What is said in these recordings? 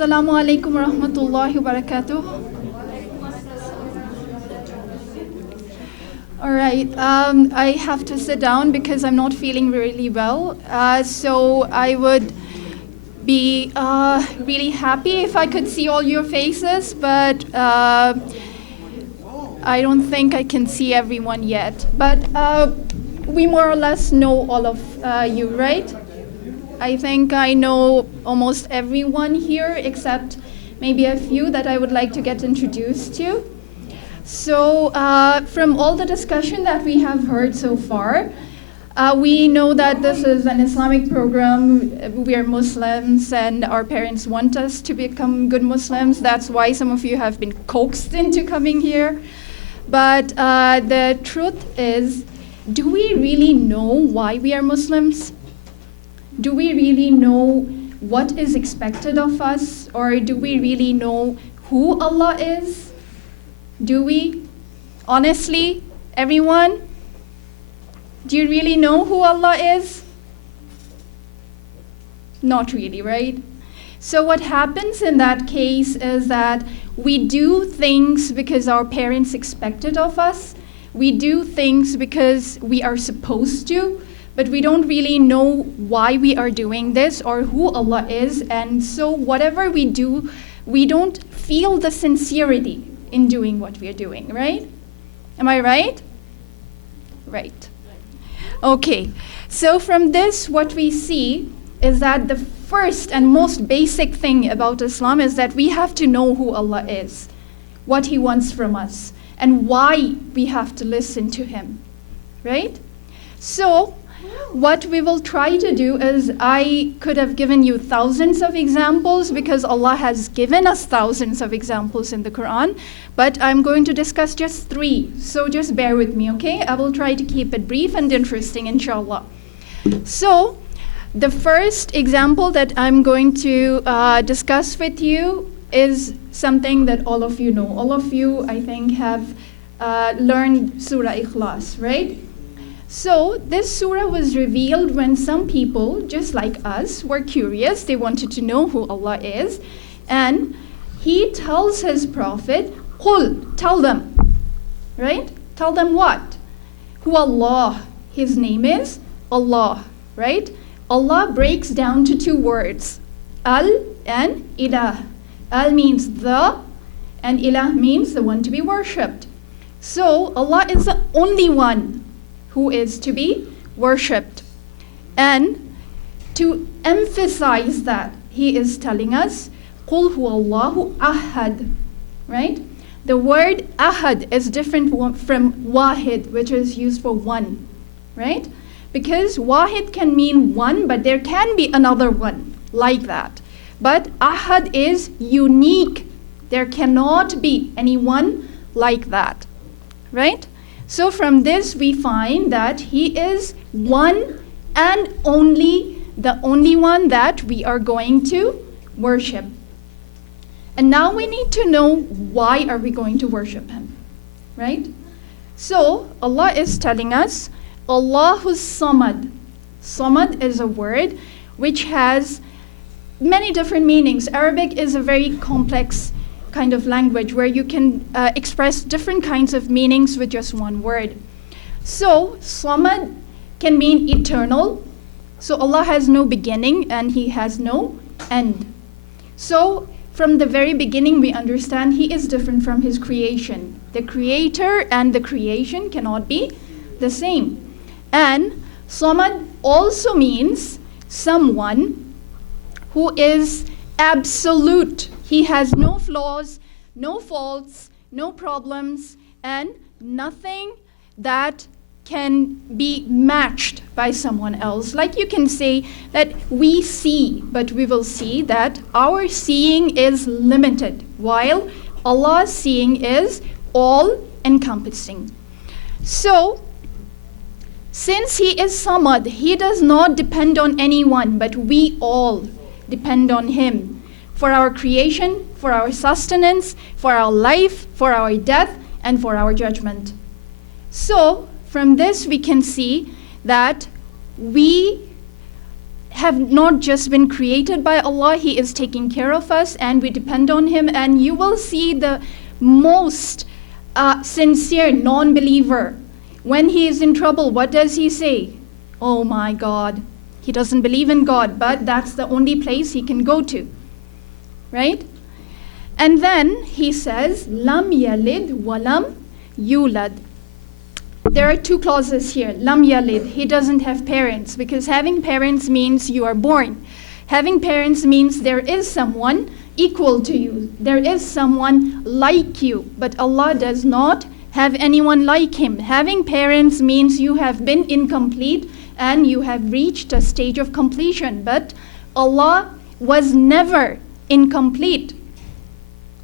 Assalamu alaikum wa rahmatullahi wa barakatuh. All right, I have to sit down because I'm not feeling really well. So I would be really happy if I could see all your faces, but I don't think I can see everyone yet. But we more or less know all of you, right? I think I know almost everyone here except maybe a few that I would like to get introduced to. So from all the discussion that we have heard so far, we know that this is an Islamic program. We are Muslims and our parents want us to become good Muslims. That's why some of you have been coaxed into coming here. But the truth is, do we really know why we are Muslims? Do we really know what is expected of us? Or do we really know who Allah is? Do we? Honestly, everyone? Do you really know who Allah is? Not really, right? So what happens in that case is that we do things because our parents expect it of us. We do things because we are supposed to, but we don't really know why we are doing this or who Allah is. And so whatever we do, we don't feel the sincerity in doing what we are doing, right? Am I right? Right. Okay, so from this, what we see is that the first and most basic thing about Islam is that we have to know who Allah is, what He wants from us, and why we have to listen to Him, right? So what we will try to do is, I could have given you thousands of examples because Allah has given us thousands of examples in the Quran, but I'm going to discuss just 3. So just bear with me, okay? I will try to keep it brief and interesting, inshallah. So the first example that I'm going to discuss with you is something that all of you know. All of you, I think, have learned Surah Ikhlas, right? So this surah was revealed when some people, just like us, were curious. They wanted to know who Allah is. And He tells His Prophet, Qul, tell them, right? Tell them what? Who Allah. His name is Allah, right? Allah breaks down to 2 words, Al and Ilah. Al means the, and Ilah means the one to be worshipped. So Allah is the only one who is to be worshipped. And to emphasize that, He is telling us, Qul huwallahu ahad, right? The word ahad is different from wahid, which is used for one, right? Because wahid can mean one, but there can be another one like that. But ahad is unique. There cannot be anyone like that, right? So from this we find that He is one and only, the only one that we are going to worship. And now we need to know, why are we going to worship Him, right? So Allah is telling us, Allahus Samad. Samad is a word which has many different meanings. Arabic is a very complex kind of language where you can express different kinds of meanings with just one word. So Samad can mean eternal. So Allah has no beginning and He has no end. So from the very beginning we understand He is different from His creation. The creator and the creation cannot be the same. And Samad also means someone who is absolute. He has no flaws, no faults, no problems, and nothing that can be matched by someone else. Like you can say that we see, but we will see that our seeing is limited, while Allah's seeing is all-encompassing. So, since He is Samad, He does not depend on anyone, but we all depend on Him for our creation, for our sustenance, for our life, for our death, and for our judgment. So, from this we can see that we have not just been created by Allah. He is taking care of us and we depend on Him. And you will see the most sincere non-believer, when he is in trouble, what does he say? Oh my God. He doesn't believe in God, but that's the only place he can go to. Right? And then he says, Lam yalid walam yulad. There are two clauses here. Lam yalid, he doesn't have parents, because having parents means you are born. Having parents means there is someone equal to you. There is someone like you. But Allah does not have anyone like Him. Having parents means you have been incomplete and you have reached a stage of completion. But Allah was never incomplete.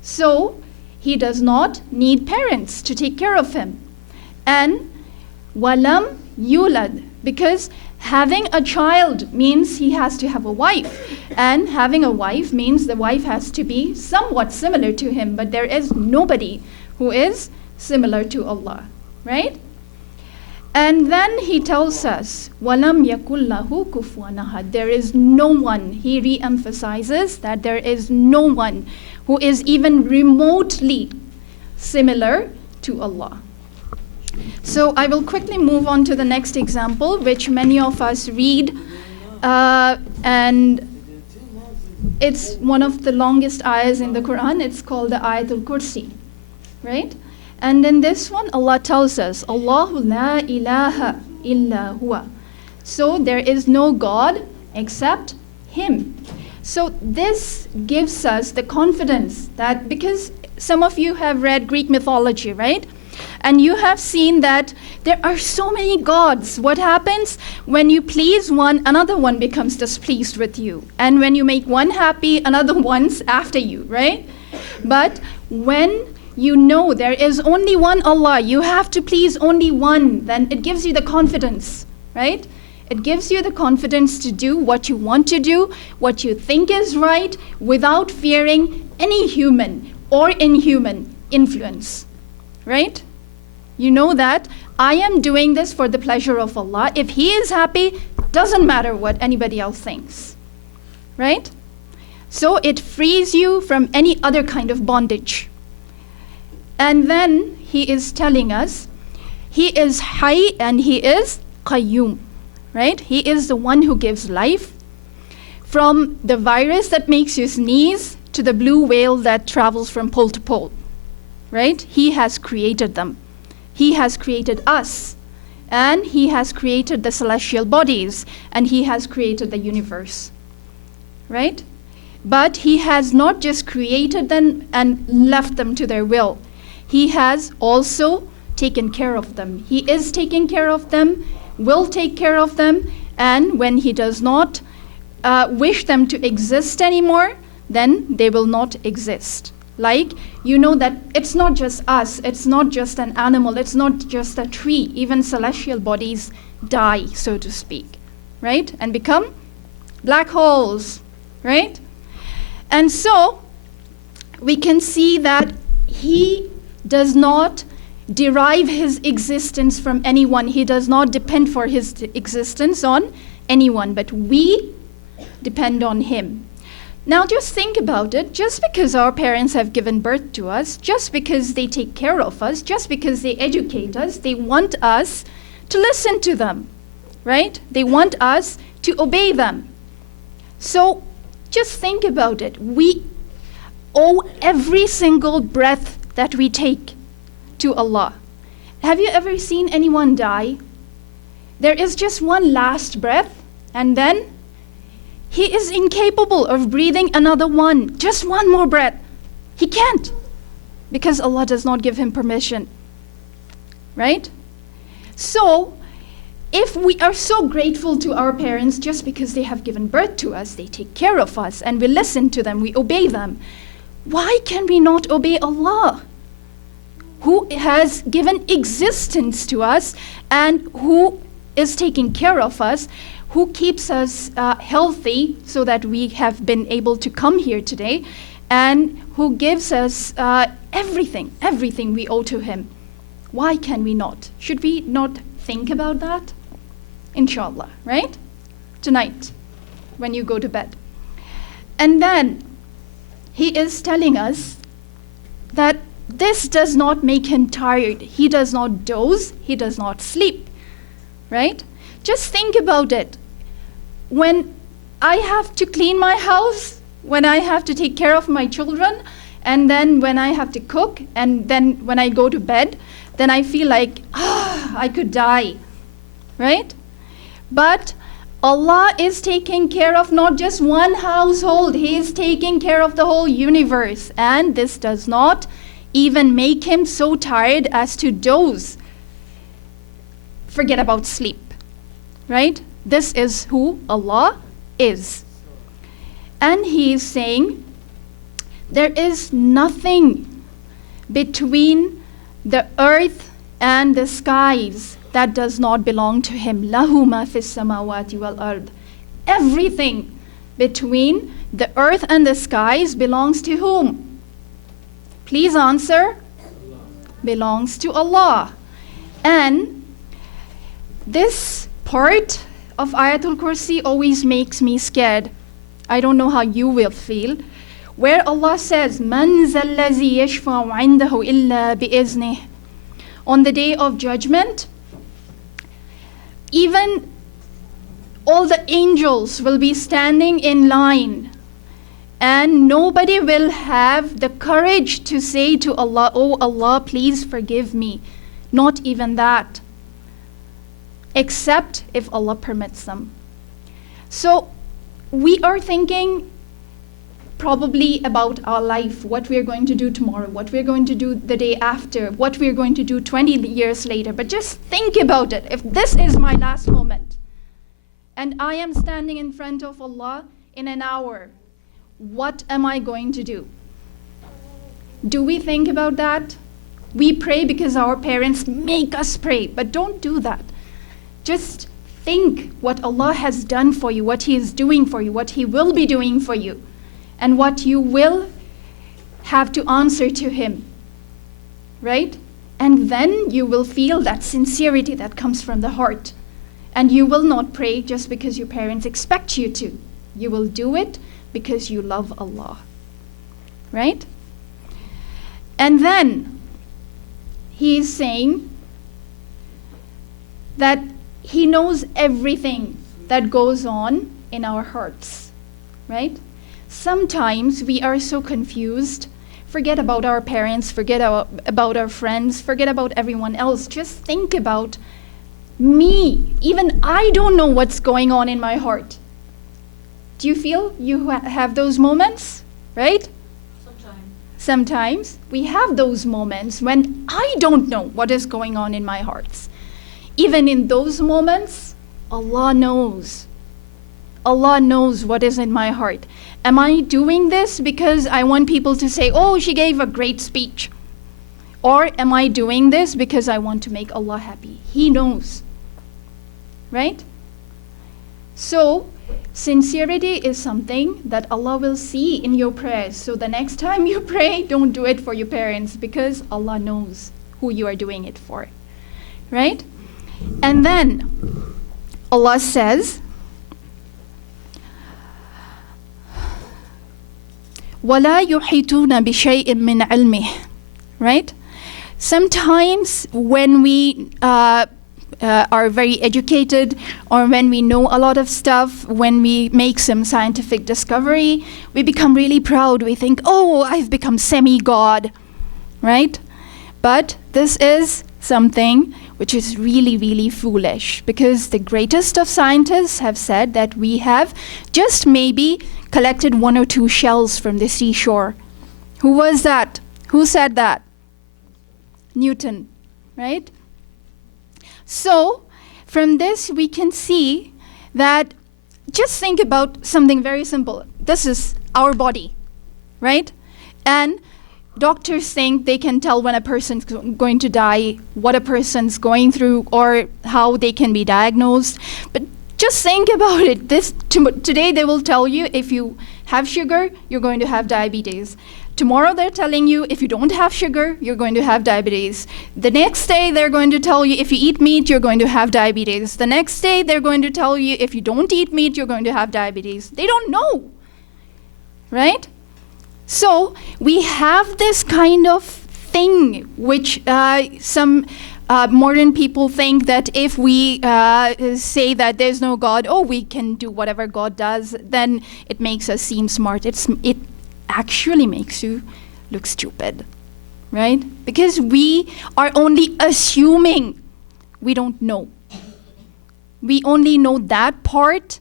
So He does not need parents to take care of Him. And walam yulad, because having a child means he has to have a wife. And having a wife means the wife has to be somewhat similar to him. But there is nobody who is similar to Allah. Right? And then he tells us, walam yakul lahu kufuwan ahad. There is no one. He re-emphasizes that there is no one who is even remotely similar to Allah. So I will quickly move on to the next example, which many of us read, and it's one of the longest ayahs in the Quran. It's called the Ayatul Kursi, right? And in this one, Allah tells us, Allahu la ilaha illa huwa. So there is no God except Him. So this gives us the confidence that, because some of you have read Greek mythology, right? And you have seen that there are so many gods. What happens? When you please one, another one becomes displeased with you. And when you make one happy, another one's after you, right? But when you know there is only one Allah, you have to please only one, then it gives you the confidence, right? It gives you the confidence to do what you want to do, what you think is right, without fearing any human or inhuman influence. Right? You know that I am doing this for the pleasure of Allah. If He is happy, doesn't matter what anybody else thinks. Right? So it frees you from any other kind of bondage. And then He is telling us, He is Hayy and He is Qayyum. Right? He is the one who gives life. From the virus that makes you sneeze to the blue whale that travels from pole to pole. Right? He has created them. He has created us. And He has created the celestial bodies. And He has created the universe. Right? But He has not just created them and left them to their will. He has also taken care of them. He is taking care of them, will take care of them, and when He does not wish them to exist anymore, then they will not exist. Like, you know that it's not just us, it's not just an animal, it's not just a tree. Even celestial bodies die, so to speak, right? And become black holes, right? And so, we can see that He does not derive His existence from anyone. He does not depend for His existence on anyone, but we depend on Him. Now just think about it. Just because our parents have given birth to us, just because they take care of us, just because they educate us, they want us to listen to them, right? They want us to obey them. So just think about it. We owe every single breath that we take to Allah. Have you ever seen anyone die? There is just one last breath, and then he is incapable of breathing another one, just one more breath. He can't, because Allah does not give him permission. Right? So, if we are so grateful to our parents just because they have given birth to us, they take care of us, and we listen to them, we obey them, why can we not obey Allah, who has given existence to us and who is taking care of us, who keeps us healthy so that we have been able to come here today, and who gives us everything we owe to Him? Why can we not? Should we not think about that? Inshallah, right? Tonight. when you go to bed. And then he is telling us that this does not make him tired. He does not doze, he does not sleep, right? Just think about it. When I have to clean my house, when I have to take care of my children, and then when I have to cook, and then when I go to bed, then I feel like, I could die, right? But Allah is taking care of not just one household, He is taking care of the whole universe. And this does not even make him so tired as to doze. Forget about sleep, right? This is who Allah is. And He is saying, there is nothing between the earth and the skies that does not belong to Him. Lahu ma fis samawati wal ard. Everything between the earth and the skies belongs to whom? Please answer. Allah. Belongs to Allah. And this part of Ayatul Kursi always makes me scared. I don't know how you will feel. Where Allah says, "Man zallazi yashfa'u 'indahu illa bi'iznih." On the day of judgment, even all the angels will be standing in line, and nobody will have the courage to say to Allah, "Oh Allah, please forgive me." Not even that, except if Allah permits them. So we are thinking probably about our life, what we are going to do tomorrow, what we are going to do the day after, what we are going to do 20 years later. But just think about it. If this is my last moment and I am standing in front of Allah in an hour, what am I going to do? Do we think about that? We pray because our parents make us pray, but don't do that. Just think what Allah has done for you, what He is doing for you, what He will be doing for you, and what you will have to answer to Him, right? And then you will feel that sincerity that comes from the heart. And you will not pray just because your parents expect you to. You will do it because you love Allah, right? And then He is saying that He knows everything that goes on in our hearts, right? Sometimes we are so confused. Forget about our parents, forget about our friends, forget about everyone else. Just think about me. Even I don't know what's going on in my heart. Do you feel you have those moments, right? Sometimes we have those moments when I don't know what is going on in my heart. Even in those moments, Allah knows. Allah knows what is in my heart. Am I doing this because I want people to say, "Oh, she gave a great speech"? Or am I doing this because I want to make Allah happy? He knows, right? So, sincerity is something that Allah will see in your prayers. So the next time you pray, don't do it for your parents, because Allah knows who you are doing it for, right? And then Allah says, وَلَا يُحِيطُونَ بِشَيْءٍ مِّنْ عِلْمِهِ, right? Sometimes when we are very educated, or when we know a lot of stuff, when we make some scientific discovery, we become really proud. We think, "Oh, I've become semi-God," right? But this is something which is really, really foolish, because the greatest of scientists have said that we have just maybe collected 1 or 2 shells from the seashore. Who was that? Who said that? Newton, right? So from this we can see that, just think about something very simple. This is our body, right? And doctors think they can tell when a person's going to die, what a person's going through, or how they can be diagnosed. But Just think about it. Today they will tell you if you have sugar, you're going to have diabetes. Tomorrow they're telling you if you don't have sugar, you're going to have diabetes. The next day they're going to tell you if you eat meat, you're going to have diabetes. The next day they're going to tell you if you don't eat meat, you're going to have diabetes. They don't know, right? So we have this kind of thing which some modern people think that if we say that there's no God, we can do whatever God does, then it makes us seem smart. It actually makes you look stupid, right? Because we are only assuming. We don't know. We only know that part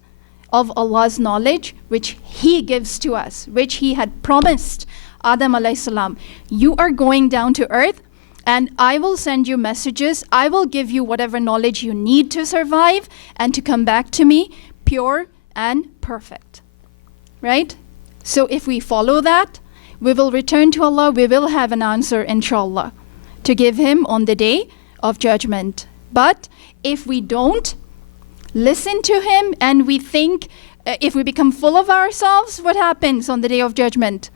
of Allah's knowledge which He gives to us, which He had promised Adam alayhi salam. You are going down to earth and I will send you messages. I will give you whatever knowledge you need to survive and to come back to me pure and perfect, right? So if we follow that, we will return to Allah. We will have an answer, inshallah, to give Him on the day of judgment. But if we don't listen to Him and we think, if we become full of ourselves, what happens on the day of judgment?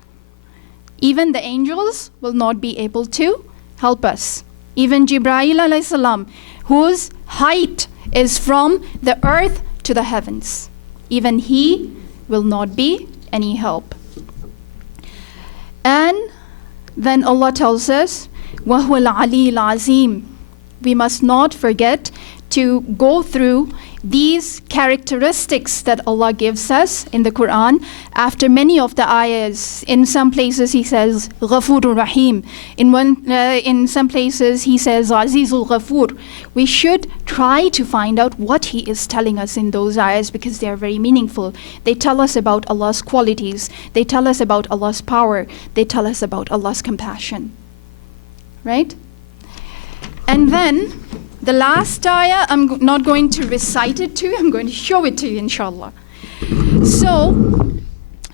Even the angels will not be able to help us. Even Jibreel alayhi salam, whose height is from the earth to the heavens, even he will not be any help. And then Allah tells us, وَهُوَ الْعَلِيُّ الْعَظِيمُ. We must not forget to go through these characteristics that Allah gives us in the Quran after many of the ayahs. In some places He says Ghafurur Rahim. In some places He says Azizul Ghafur. We should try to find out what He is telling us in those ayahs because they are very meaningful. They tell us about Allah's qualities. They tell us about Allah's power. They tell us about Allah's compassion. Right? And then the last ayah, I'm not going to recite it to you, I'm going to show it to you, inshallah. So,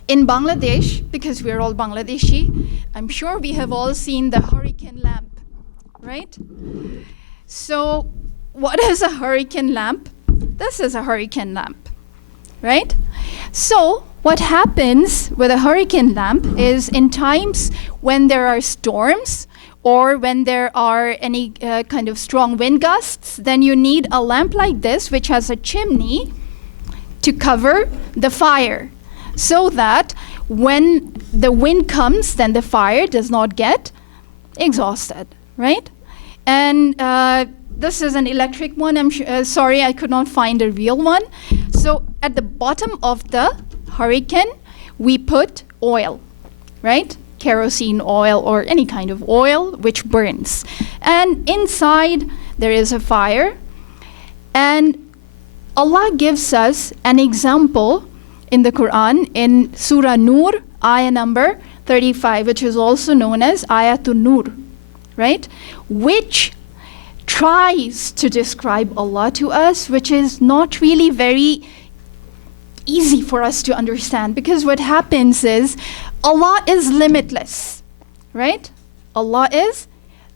in Bangladesh, because we're all Bangladeshi, I'm sure we have all seen the hurricane lamp, right? So, what is a hurricane lamp? This is a hurricane lamp, right? So, what happens with a hurricane lamp is in times when there are storms, or when there are any kind of strong wind gusts, then you need a lamp like this, which has a chimney to cover the fire, so that when the wind comes, then the fire does not get exhausted, right? And this is an electric one. I'm sorry, I could not find a real one. So at the bottom of the hurricane, we put oil, right? Kerosene oil or any kind of oil which burns. And inside there is a fire. And Allah gives us an example in the Quran in Surah Nur, ayah number 35, which is also known as Ayatul Nur, right? Which tries to describe Allah to us, which is not really very easy for us to understand, because what happens is Allah is limitless, right? Allah is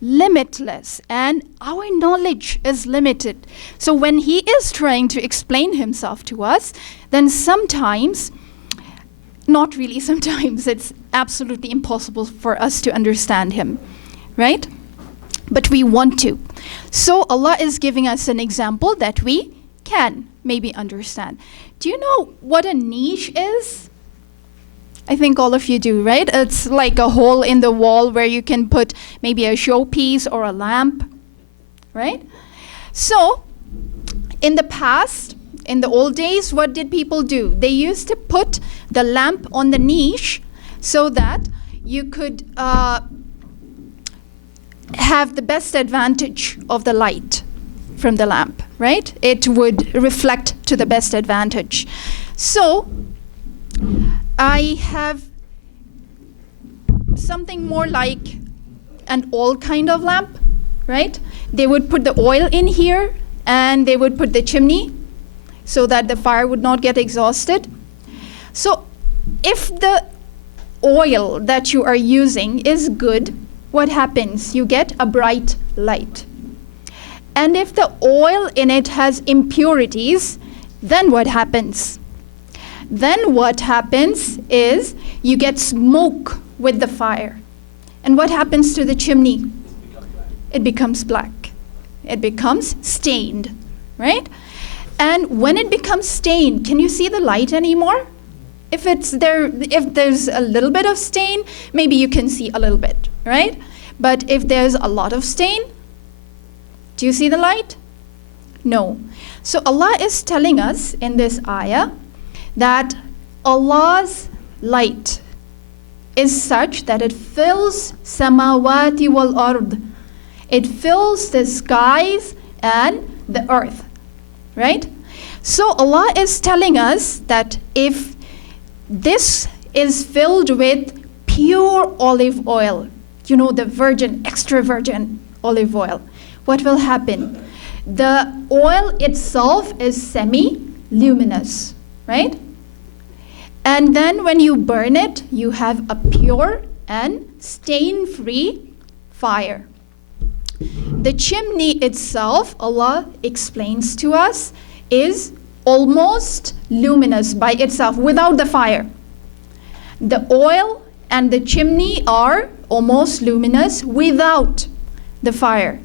limitless and our knowledge is limited. So when He is trying to explain Himself to us, then sometimes, not really sometimes, it's absolutely impossible for us to understand Him, right? But we want to. So Allah is giving us an example that we can maybe understand. Do you know what a niche is? I think all of you do, right? It's like a hole in the wall where you can put maybe a showpiece or a lamp, right? So, in the past, in the old days, what did people do? They used to put the lamp on the niche so that you could have the best advantage of the light from the lamp, right? It would reflect to the best advantage. So, I have something more like an oil kind of lamp, right? They would put the oil in here and they would put the chimney so that the fire would not get exhausted. So if the oil that you are using is good, what happens? You get a bright light. And if the oil in it has impurities, then what happens? Then what happens is you get smoke with the fire. And what happens to the chimney? It becomes black. It becomes stained, right? And when it becomes stained, can you see the light anymore? If there's a little bit of stain, maybe you can see a little bit, right? But if there's a lot of stain, do you see the light? No. So Allah is telling us in this ayah that Allah's light is such that it fills samawati wal ard. It fills the skies and the earth, right? So Allah is telling us that if this is filled with pure olive oil, you know, the virgin, extra virgin olive oil, what will happen? The oil itself is semi-luminous, right? And then when you burn it, you have a pure and stain-free fire. The chimney itself, Allah explains to us, is almost luminous by itself without the fire. The oil and the chimney are almost luminous without the fire.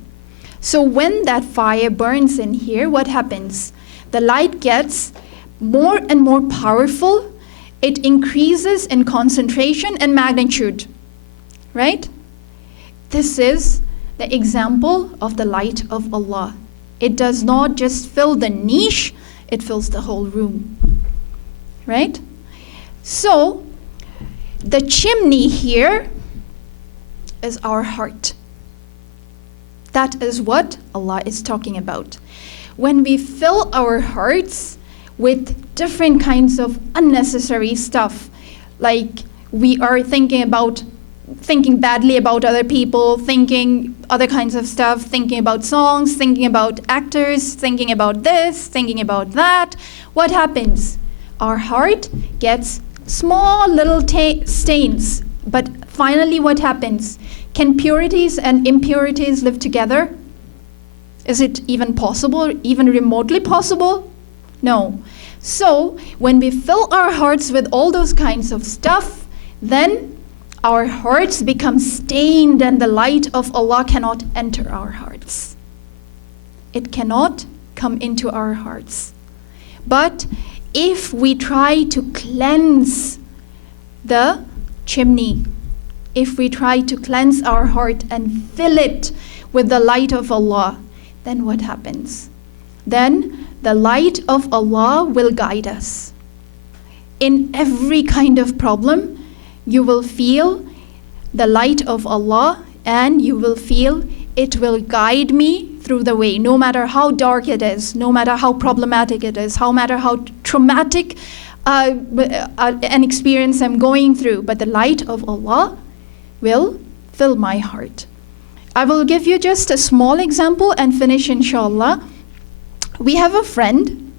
So when that fire burns in here, what happens? The light gets more and more powerful. It increases in concentration and magnitude, right? This is the example of the light of Allah. It does not just fill the niche, it fills the whole room, right? So the chimney here is our heart. That is what Allah is talking about. When we fill our hearts with different kinds of unnecessary stuff, like we are thinking badly about other people, thinking other kinds of stuff, thinking about songs, thinking about actors, thinking about this, thinking about that, what happens? Our heart gets small little stains. But finally what happens? Can purities and impurities live together? Is it even possible, even remotely possible? No. So when we fill our hearts with all those kinds of stuff, then our hearts become stained and the light of Allah cannot enter our hearts. It cannot come into our hearts. But if we try to cleanse the chimney, if we try to cleanse our heart and fill it with the light of Allah, then what happens? Then the light of Allah will guide us. In every kind of problem, you will feel the light of Allah and you will feel it will guide me through the way, no matter how dark it is, no matter how problematic it is, no matter how traumatic an experience I'm going through, but the light of Allah will fill my heart. I will give you just a small example and finish inshallah. We have a friend,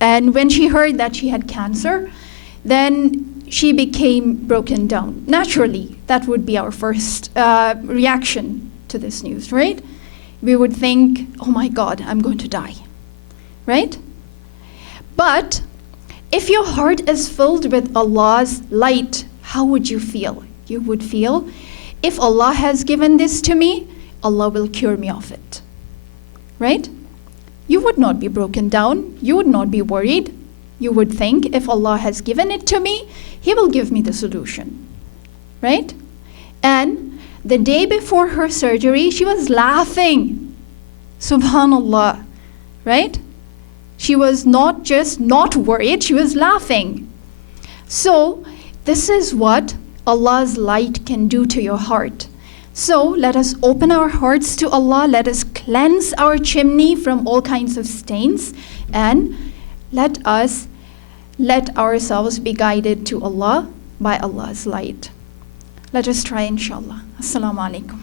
and when she heard that she had cancer, then she became broken down. Naturally, that would be our first reaction to this news, right? We would think, oh my God, I'm going to die, right? But if your heart is filled with Allah's light, how would you feel? You would feel, if Allah has given this to me, Allah will cure me of it, right? You would not be broken down. You would not be worried. You would think, if Allah has given it to me, He will give me the solution, right? And the day before her surgery, she was laughing. Subhanallah, right? She was not just not worried, she was laughing. So this is what Allah's light can do to your heart. So let us open our hearts to Allah. Let us cleanse our chimney from all kinds of stains, and let ourselves be guided to Allah by Allah's light. Let us try inshallah. Assalamu alaikum.